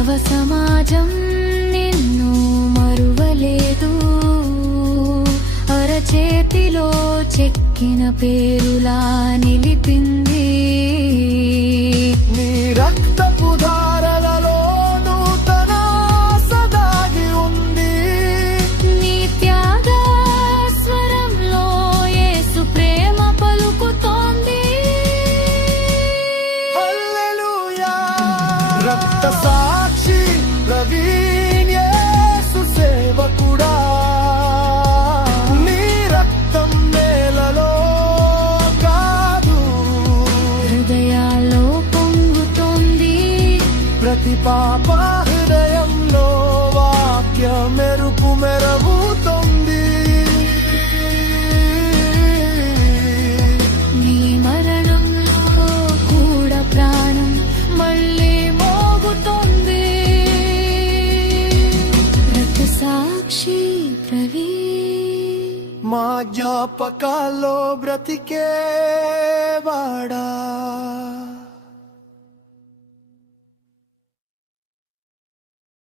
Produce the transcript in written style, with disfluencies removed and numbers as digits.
క్రైస్తవ సమాజం నిన్ను మరువలేదు. అరచేతిలో చెక్కిన పేరులా నిలిపింది. నీ రక్తపు ధారలలో నూతన సదాగి ఉంది. నీ త్యాగ స్వరంలో యేసు ప్రేమ పలుకుతోంది. హల్లెలూయా. రక్త సాక్షి ప్రవీణ్ యేసు సేవకుడా, నీ రక్తం నేలలో కాదు హృదయాల్లో పొంగుతోంది. ప్రతి పాప హృదయంలో వాక్య మెరుపు మెరవుతుంది. నీ మరణంలో కూడా ప్రాణం మళ్ళీ మోగుతోంది. రక్త సాక్షి ప్రవీణ్ మా జ్ఞాపకాల్లో బ్రతికేవాడా.